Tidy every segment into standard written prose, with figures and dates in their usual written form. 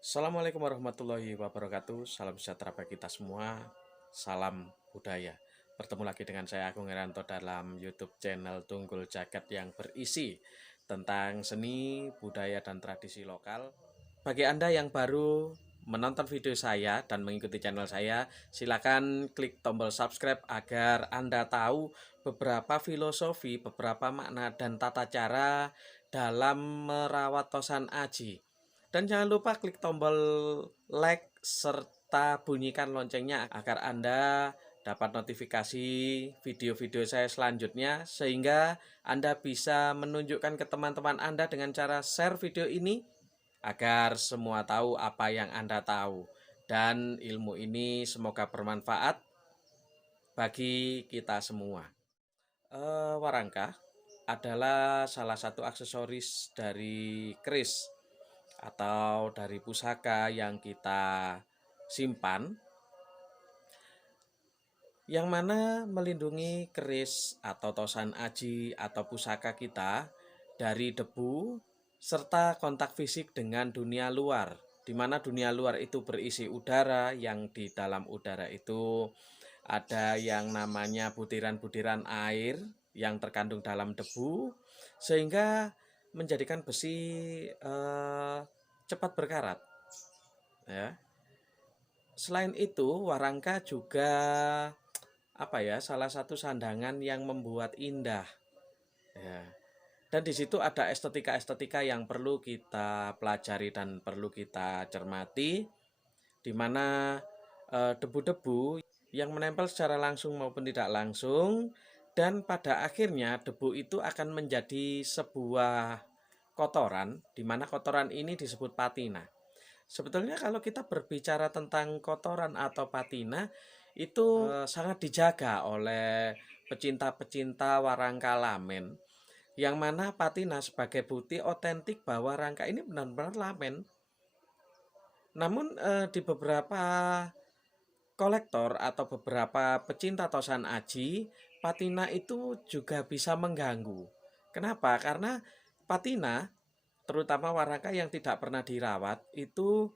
Assalamualaikum warahmatullahi wabarakatuh. Salam sejahtera bagi kita semua. Salam budaya. Bertemu lagi dengan saya Agung Heranto dalam YouTube channel Tunggul Jagat yang berisi tentang seni, budaya, dan tradisi lokal. Bagi Anda yang baru menonton video saya dan mengikuti channel saya, silakan klik tombol subscribe agar Anda tahu beberapa filosofi, beberapa makna dan tata cara dalam merawat tosan aji. Dan jangan lupa klik tombol like serta bunyikan loncengnya agar Anda dapat notifikasi video-video saya selanjutnya, sehingga Anda bisa menunjukkan ke teman-teman Anda dengan cara share video ini agar semua tahu apa yang Anda tahu. Dan ilmu ini semoga bermanfaat bagi kita semua. Warangka adalah salah satu aksesoris dari keris atau dari pusaka yang kita simpan, yang mana melindungi keris atau tosan aji atau pusaka kita dari debu serta kontak fisik dengan dunia luar, di mana dunia luar itu berisi udara, yang di dalam udara itu ada yang namanya butiran-butiran air yang terkandung dalam debu, sehingga menjadikan besi cepat berkarat. Ya. Selain itu, warangka juga salah satu sandangan yang membuat indah. Ya. Dan di situ ada estetika-estetika yang perlu kita pelajari dan perlu kita cermati, di mana debu-debu yang menempel secara langsung maupun tidak langsung, dan pada akhirnya debu itu akan menjadi sebuah kotoran, di mana kotoran ini disebut patina. Sebetulnya kalau kita berbicara tentang kotoran atau patina, itu sangat dijaga oleh pecinta-pecinta warangka lamen, yang mana patina sebagai bukti otentik bahwa rangka ini benar-benar lamen. Namun di beberapa kolektor atau beberapa pecinta tosan aji, patina itu juga bisa mengganggu. Kenapa? Karena patina, terutama warangka yang tidak pernah dirawat, itu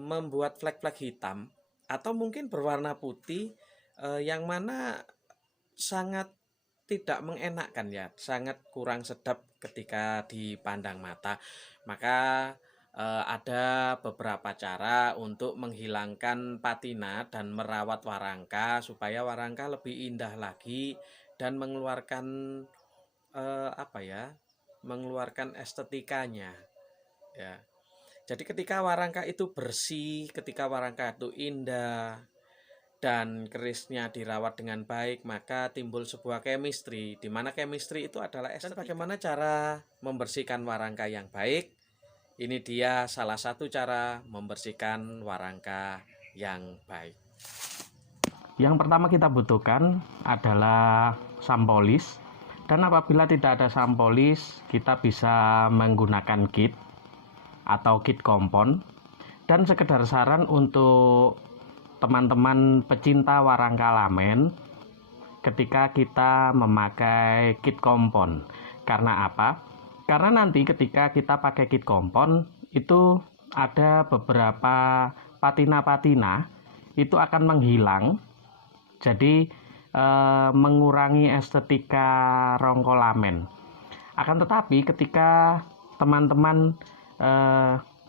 membuat flek-flek hitam atau mungkin berwarna putih, yang mana sangat tidak mengenakkan, ya, sangat kurang sedap ketika dipandang mata. Maka ada beberapa cara untuk menghilangkan patina dan merawat warangka supaya warangka lebih indah lagi dan mengeluarkan mengeluarkan estetikanya, ya. Jadi ketika warangka itu bersih, ketika warangka itu indah dan kerisnya dirawat dengan baik, maka timbul sebuah chemistry, di mana chemistry itu adalah estetika. Dan bagaimana cara membersihkan warangka yang baik? Ini dia salah satu cara membersihkan warangka yang baik. Yang pertama kita butuhkan adalah sampolis, dan apabila tidak ada sampolis, kita bisa menggunakan kit atau kit kompon. Dan sekedar saran untuk teman-teman pecinta warangka lamen, ketika kita memakai kit kompon. Karena apa? Karena nanti ketika kita pakai kit kompon, itu ada beberapa patina-patina itu akan menghilang. Jadi mengurangi estetika rongko lamen. Akan tetapi ketika teman-teman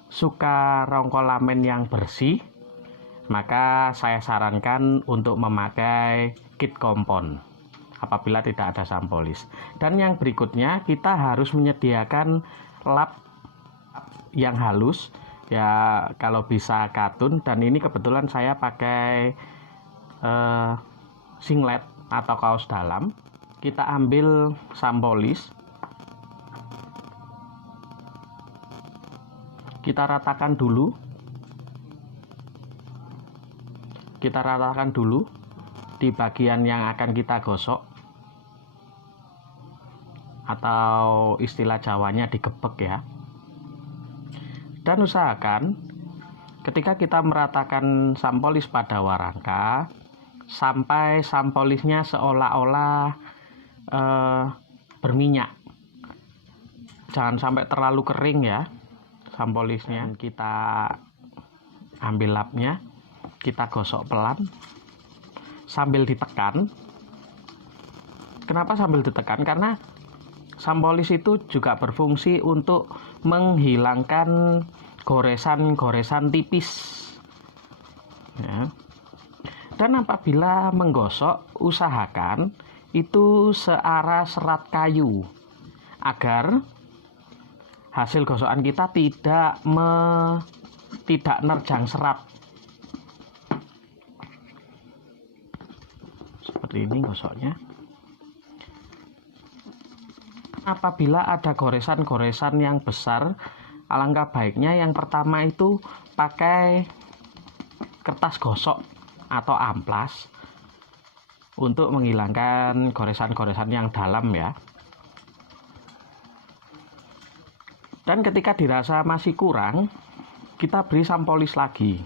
suka rongko lamen yang bersih, maka saya sarankan untuk memakai kit kompon apabila tidak ada sampolis. Dan yang berikutnya, kita harus menyediakan lap yang halus, ya, kalau bisa katun. Dan ini kebetulan saya pakai singlet atau kaos dalam. Kita ambil sampolis, kita ratakan dulu di bagian yang akan kita gosok, atau istilah Jawanya digebek, ya. Dan usahakan ketika kita meratakan sampolis pada warangka, sampai sampolisnya seolah-olah berminyak. Jangan sampai terlalu kering, ya. sampolisnya, kita ambil lapnya, kita gosok pelan sambil ditekan. Kenapa sambil ditekan? Karena sampolis itu juga berfungsi untuk menghilangkan goresan-goresan tipis ya. Dan apabila menggosok, usahakan itu searah serat kayu agar hasil gosokan kita tidak nerjang serat. Seperti ini gosoknya. Apabila ada goresan-goresan yang besar, alangkah baiknya yang pertama itu pakai kertas gosok atau amplas untuk menghilangkan goresan-goresan yang dalam ya. Dan ketika dirasa masih kurang, kita beri sampolis lagi.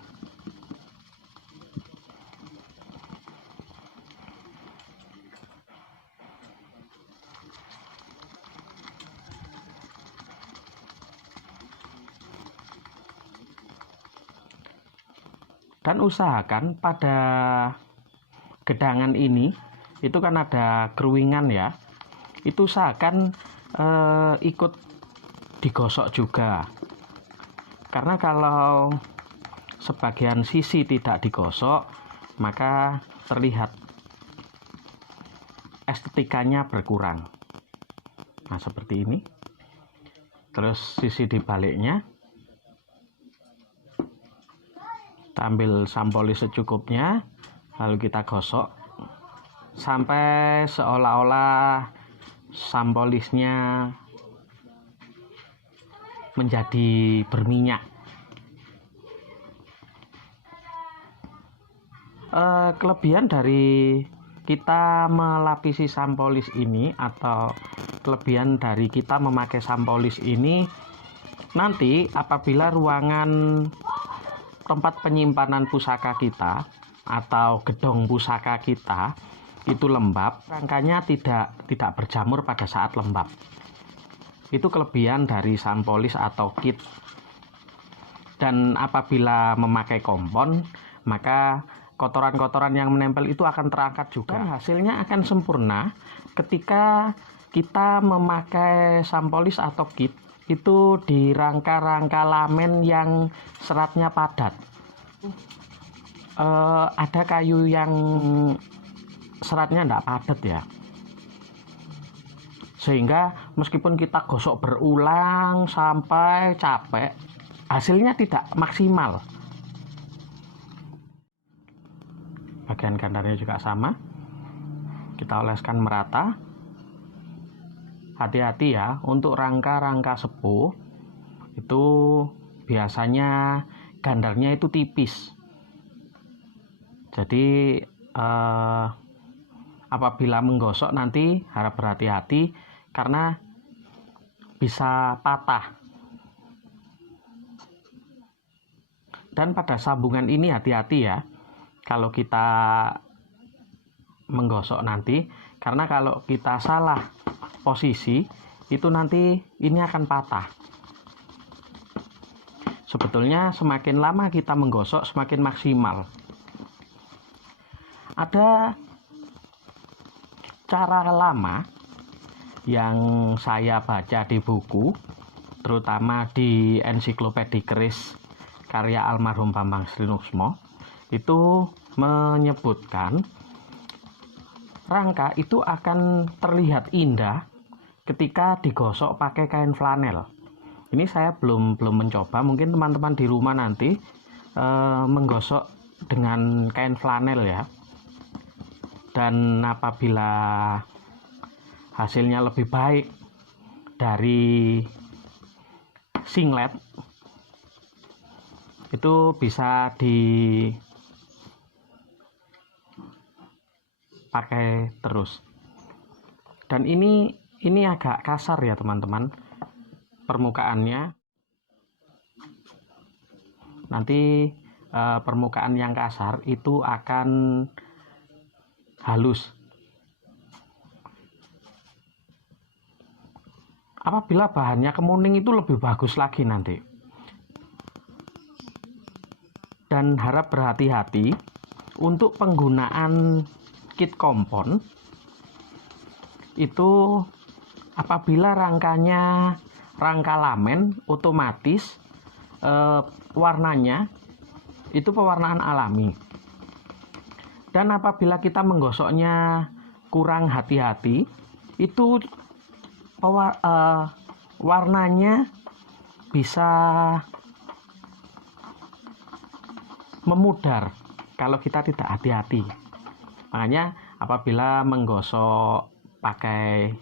Dan usahakan pada gedangan ini itu kan ada keruingan ya, itu usahakan ikut digosok juga, karena kalau sebagian sisi tidak digosok maka terlihat estetikanya berkurang. Nah seperti ini. Terus sisi dibaliknya, kita ambil sampolis secukupnya, lalu kita gosok sampai seolah-olah sampolisnya menjadi berminyak. Kelebihan dari kita melapisi sampolis ini, atau kelebihan dari kita memakai sampolis ini, nanti apabila ruangan tempat penyimpanan pusaka kita atau gedong pusaka kita itu lembab, rangkanya tidak berjamur pada saat lembab. Itu kelebihan dari sampolis atau kit. Dan apabila memakai kompon, maka kotoran-kotoran yang menempel itu akan terangkat juga. Dan hasilnya akan sempurna ketika kita memakai sampolis atau kit itu di rangka-rangka lamen yang seratnya padat. Ada kayu yang seratnya tidak padat ya, sehingga meskipun kita gosok berulang sampai capek, hasilnya tidak maksimal. Bagian gandarnya juga sama, kita oleskan merata. Hati-hati ya, untuk rangka-rangka sepuh itu biasanya gandarnya itu tipis. Jadi apabila menggosok nanti harap berhati-hati karena bisa patah. Dan pada sambungan ini hati-hati ya kalau kita menggosok nanti, karena kalau kita salah posisi itu nanti ini akan patah. Sebetulnya semakin lama kita menggosok semakin maksimal. Ada cara lama yang saya baca di buku, terutama di ensiklopedi keris karya almarhum Bambang Srinuksmo, itu menyebutkan rangka itu akan terlihat indah ketika digosok pakai kain flanel. Ini saya belum mencoba, mungkin teman-teman di rumah nanti menggosok dengan kain flanel ya. Dan apabila hasilnya lebih baik dari singlet, itu bisa dipakai terus. Dan ini agak kasar ya teman-teman permukaannya. Nanti permukaan yang kasar itu akan halus. Apabila bahannya kemuning itu lebih bagus lagi nanti. dan harap berhati-hati untuk penggunaan kit kompon itu. Apabila rangka lamen otomatis warnanya itu pewarnaan alami, dan apabila kita menggosoknya kurang hati-hati itu warnanya bisa memudar kalau kita tidak hati-hati. Makanya apabila menggosok pakai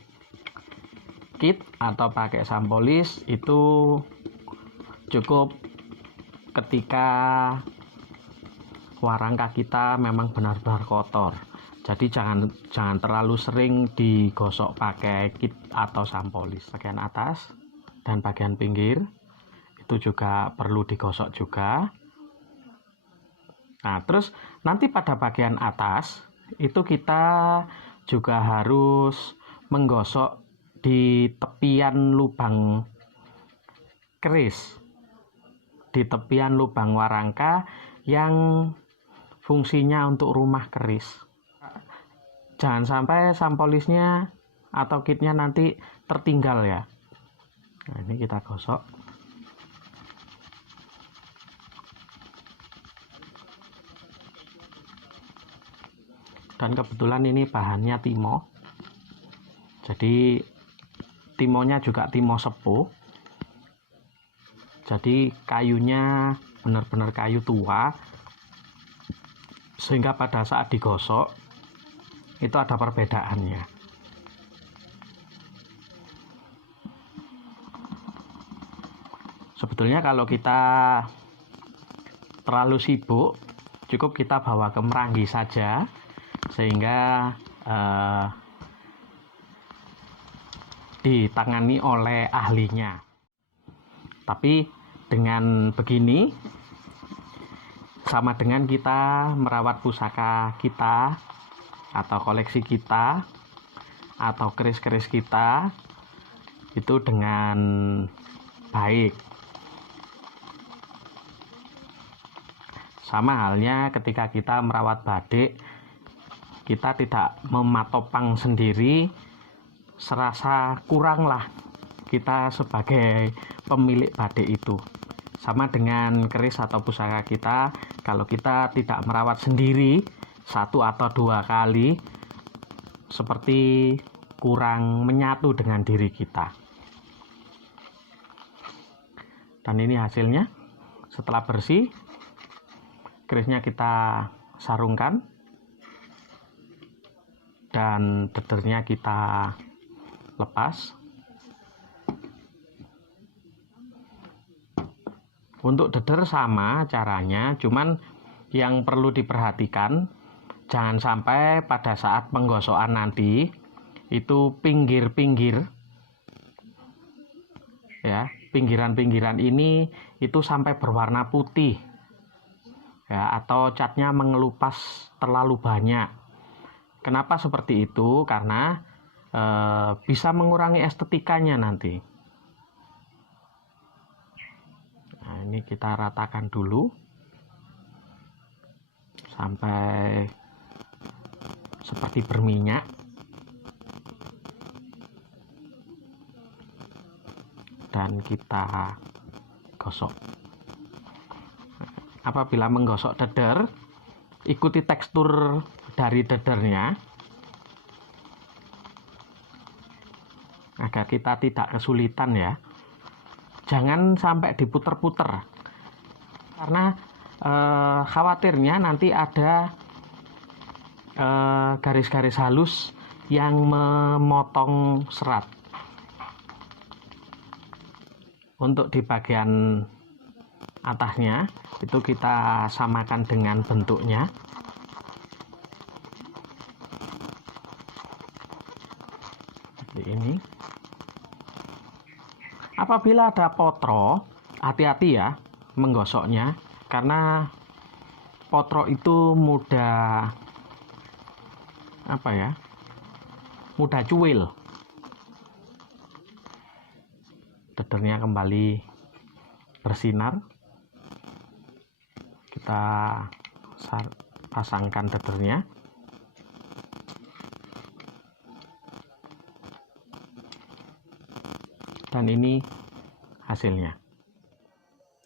kit atau pakai sampolis itu cukup ketika warangka kita memang benar-benar kotor. Jadi jangan terlalu sering digosok pakai kit atau sampolis. Bagian atas dan bagian pinggir itu juga perlu digosok juga. Nah, terus nanti pada bagian atas itu kita juga harus menggosok di tepian lubang keris, di tepian lubang warangka yang fungsinya untuk rumah keris. Jangan sampai sampolisnya atau kitnya nanti tertinggal ya. Nah, ini kita gosok. Dan kebetulan ini bahannya timo. Jadi timonya juga timo sepuh, jadi kayunya benar-benar kayu tua, sehingga pada saat digosok itu ada perbedaannya. Sebetulnya kalau kita terlalu sibuk, cukup kita bawa ke Merangi saja, sehingga ditangani oleh ahlinya. Tapi dengan begini sama dengan kita merawat pusaka kita atau koleksi kita atau keris-keris kita itu dengan baik. Sama halnya ketika kita merawat badik, kita tidak mematopang sendiri, serasa kuranglah kita sebagai pemilik badik itu. Sama dengan keris atau pusaka kita, kalau kita tidak merawat sendiri 1 atau 2 kali, seperti kurang menyatu dengan diri kita. Dan ini hasilnya. Setelah bersih, kerisnya kita sarungkan dan dedernya kita lepas. Untuk deder sama caranya, cuman yang perlu diperhatikan jangan sampai pada saat penggosokan nanti itu pinggir-pinggir ya, pinggiran-pinggiran ini itu sampai berwarna putih ya, atau catnya mengelupas terlalu banyak. Kenapa seperti itu? Karena bisa mengurangi estetikanya nanti. Nah, ini kita ratakan dulu sampai seperti berminyak. Dan kita gosok. Apabila menggosok deder, ikuti tekstur dari dedernya agar kita tidak kesulitan ya. Jangan sampai diputer-puter karena khawatirnya nanti ada garis-garis halus yang memotong serat. Untuk di bagian atasnya itu kita samakan dengan bentuknya. Seperti ini. Apabila ada potro, hati-hati ya menggosoknya, karena potro itu mudah mudah cuil. Dedernya kembali bersinar. Kita kita pasangkan deternya. Dan ini hasilnya.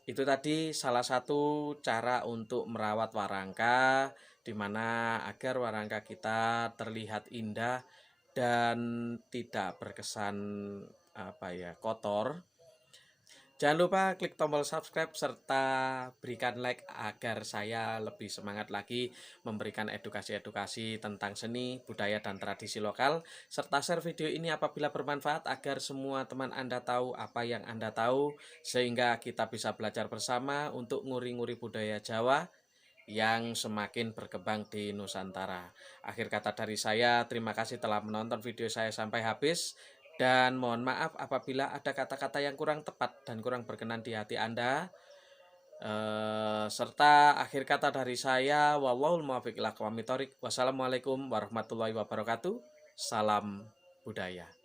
Itu tadi salah satu cara untuk merawat warangka, di mana agar warangka kita terlihat indah dan tidak berkesan kotor. Jangan lupa klik tombol subscribe serta berikan like agar saya lebih semangat lagi memberikan edukasi-edukasi tentang seni, budaya, dan tradisi lokal. Serta share video ini apabila bermanfaat agar semua teman Anda tahu apa yang Anda tahu, sehingga kita bisa belajar bersama untuk nguri-nguri budaya Jawa yang semakin berkembang di Nusantara. Akhir kata dari saya, terima kasih telah menonton video saya sampai habis. Dan mohon maaf apabila ada kata-kata yang kurang tepat dan kurang berkenan di hati Anda. Serta akhir kata dari saya, wallahul muwaffiq ila aqwamit thoriq. Wassalamualaikum warahmatullahi wabarakatuh. Salam budaya.